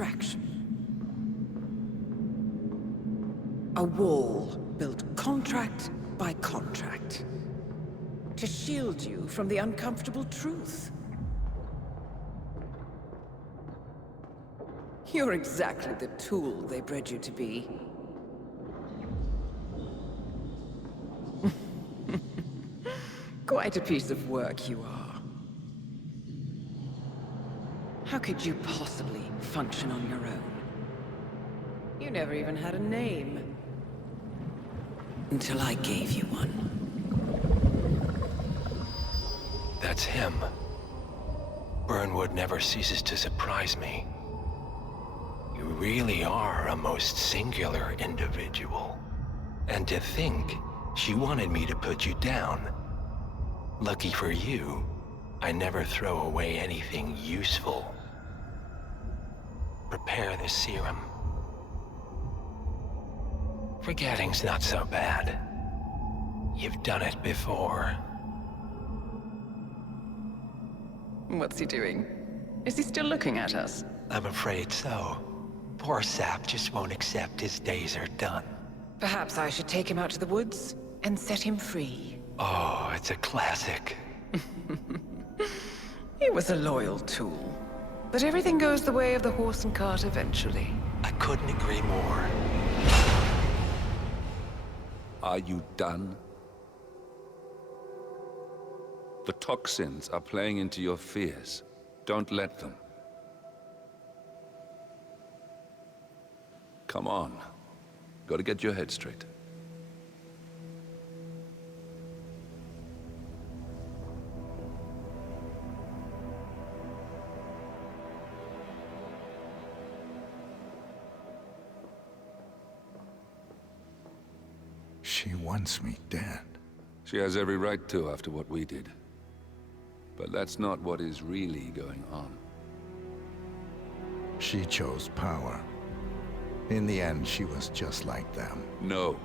distraction. A wall built contract by contract to shield you from the uncomfortable truth. You're exactly the tool they bred you to be. Quite a piece of work you are. How could you possibly function on your own? You never even had a name. Until I gave you one. That's him. Burnwood never ceases to surprise me. You really are a most singular individual. And to think she wanted me to put you down. Lucky for you, I never throw away anything useful. Prepare the serum. Forgetting's not so bad. You've done it before. What's he doing? Is he still looking at us? I'm afraid so. Poor Sap just won't accept his days are done. Perhaps I should take him out to the woods and set him free. Oh, it's a classic. He was a loyal tool. But everything goes the way of the horse and cart eventually. I couldn't agree more. Are you done? The toxins are playing into your fears. Don't let them. Come on. Gotta get your head straight. She wants me dead. She has every right to after what we did. But that's not what is really going on. She chose power. In the end, she was just like them. No.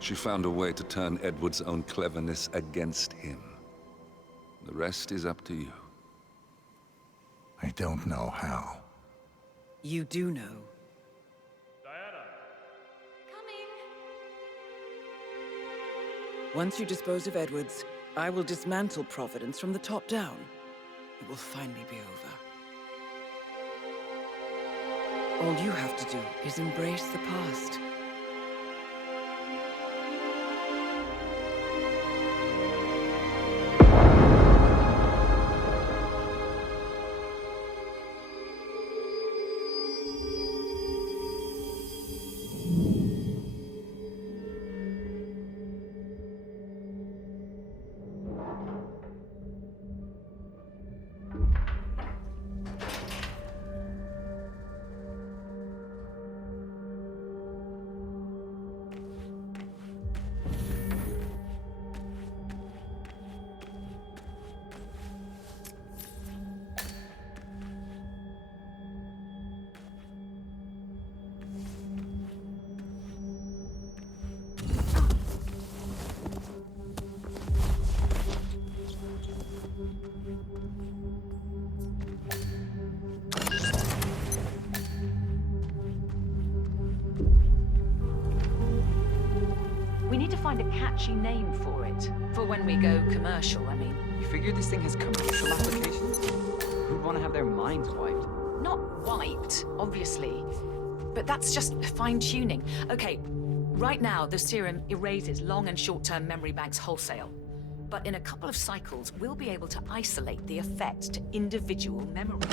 She found a way to turn Edward's own cleverness against him. The rest is up to you. I don't know how. You do know. Once you dispose of Edwards, I will dismantle Providence from the top down. It will finally be over. All you have to do is embrace the past. We need to find a catchy name for it. For when we go commercial, I mean. You figure this thing has commercial applications? Who'd want to have their minds wiped? Not wiped, obviously. But that's just fine-tuning. Okay, right now the serum erases long and short-term memory banks wholesale. But in a couple of cycles, we'll be able to isolate the effects to individual memories.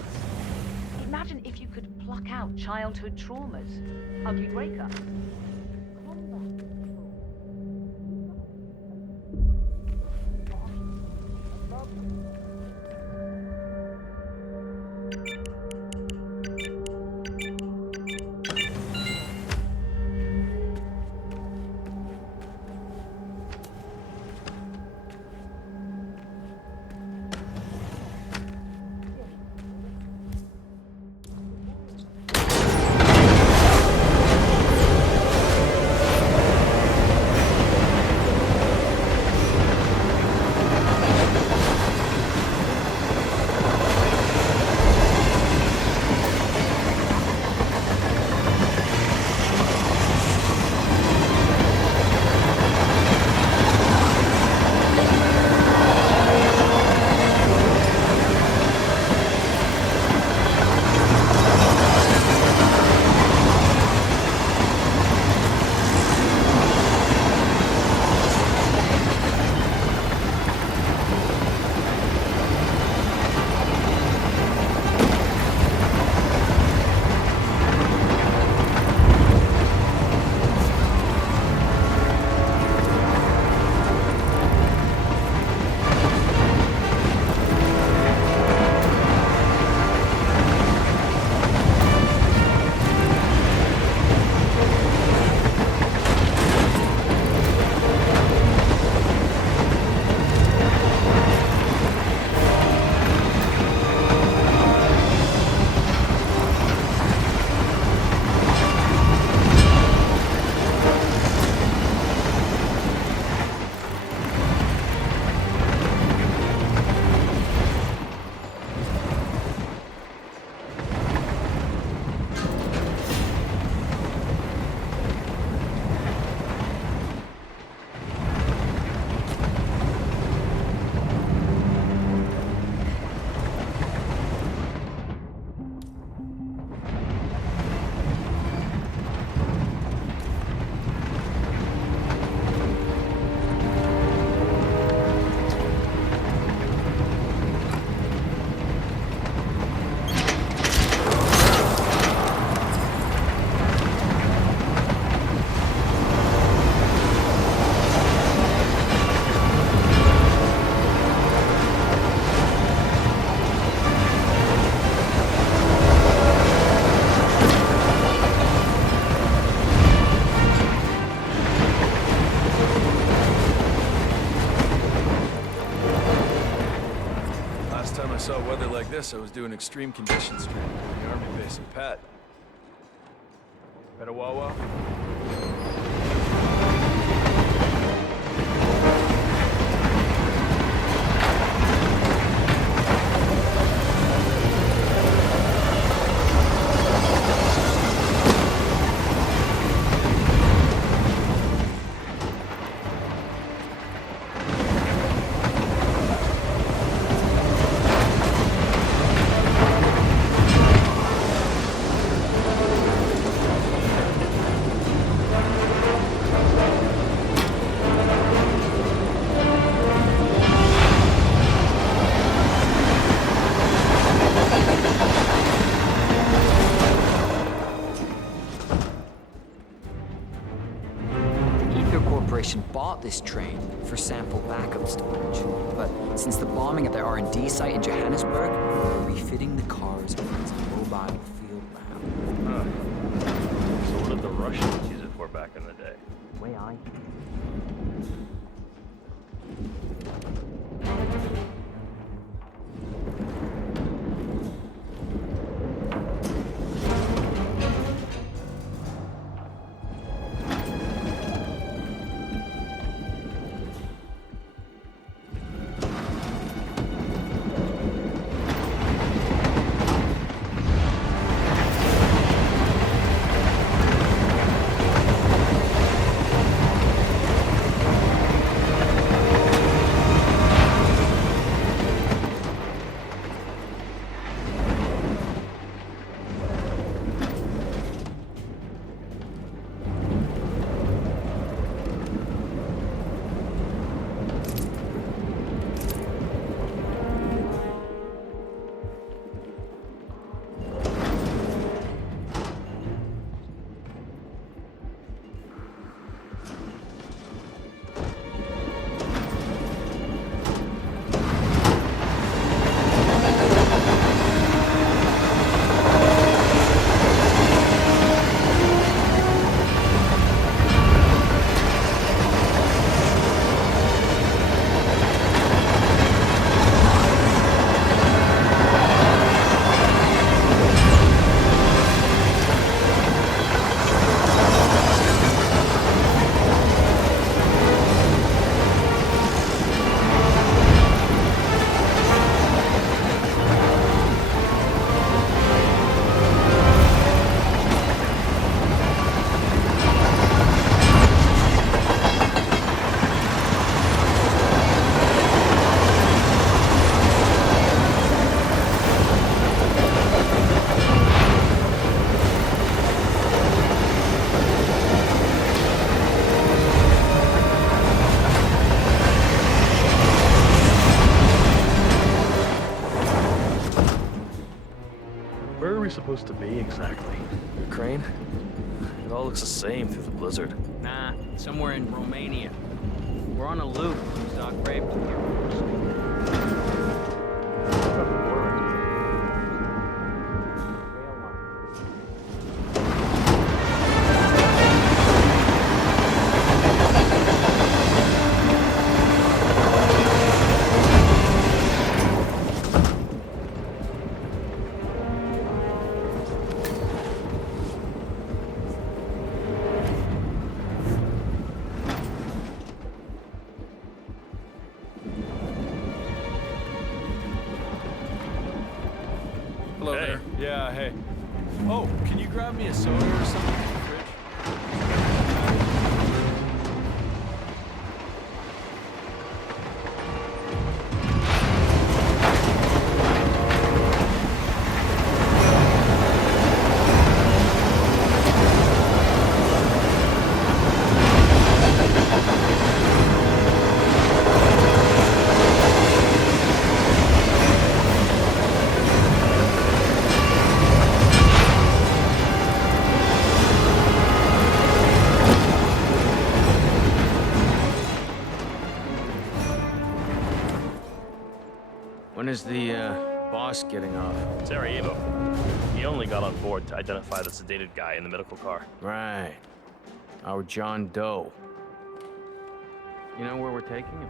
Imagine if you could pluck out childhood traumas. Ugly breakup. saw weather like this, I was doing extreme conditions training at the Army base in Pat. Better Wawa? Bought this train for sample backup storage, but since the bombing at their R&D site in Johannesburg, they're refitting the cars with its mobile field lab. Huh. So what did the Russians use it for back in the day? Way I... Supposed to be exactly? Ukraine? It all looks the same through the blizzard. Nah, somewhere in Romania. We're on a loop. Stock raped. Hello there. Yeah, hey. Oh, can you grab me a soda or something in the fridge? When is the boss getting off? Sarajevo. He only got on board to identify the sedated guy in the medical car. Right. Our John Doe. You know where we're taking him?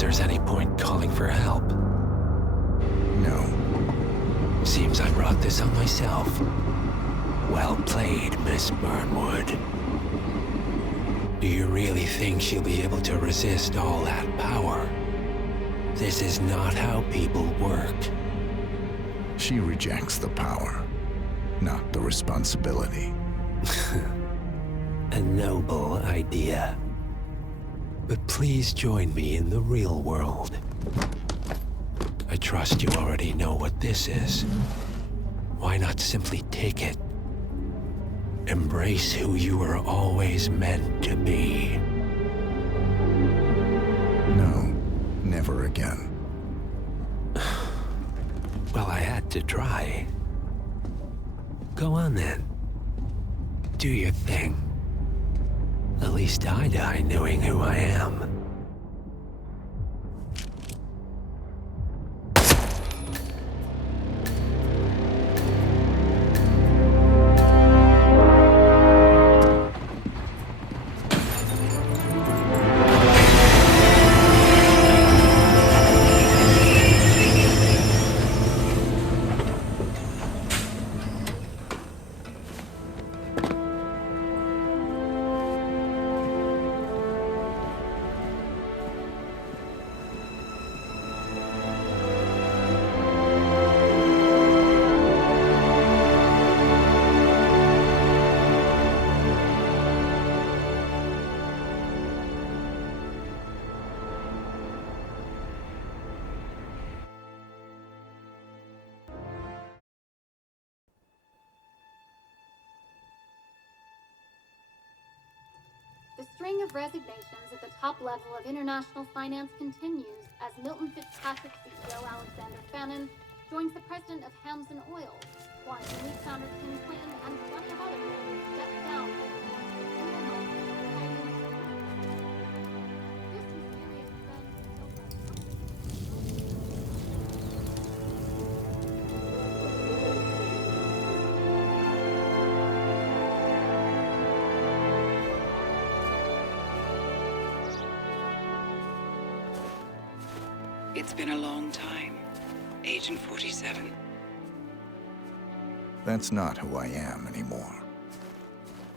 guess there's any point calling for help. No. Seems I brought this on myself. Well played, Miss Burnwood. Do you really think she'll be able to resist all that power? This is not how people work. She rejects the power, not the responsibility. A noble idea. But please join me in the real world. I trust you already know what this is. Why not simply take it? Embrace who you were always meant to be. No, never again. Well, I had to try. Go on then. Do your thing. At least I die knowing who I am. The string of resignations at the top level of international finance continues as Milton Fitzpatrick CEO Alexander Fannin joins the president of Hamson Oil, while unique founder Tim Quinn and plenty of others step down. It's been a long time, Agent 47. That's not who I am anymore.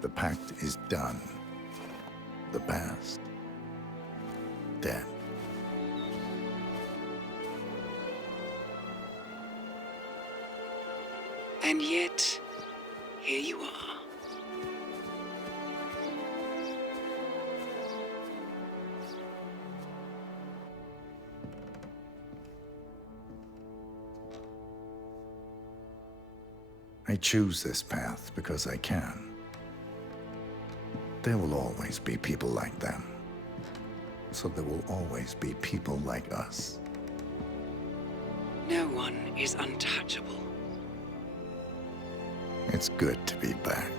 The pact is done. The past, dead. And yet, here you are. I choose this path because I can. There will always be people like them. So there will always be people like us. No one is untouchable. It's good to be back.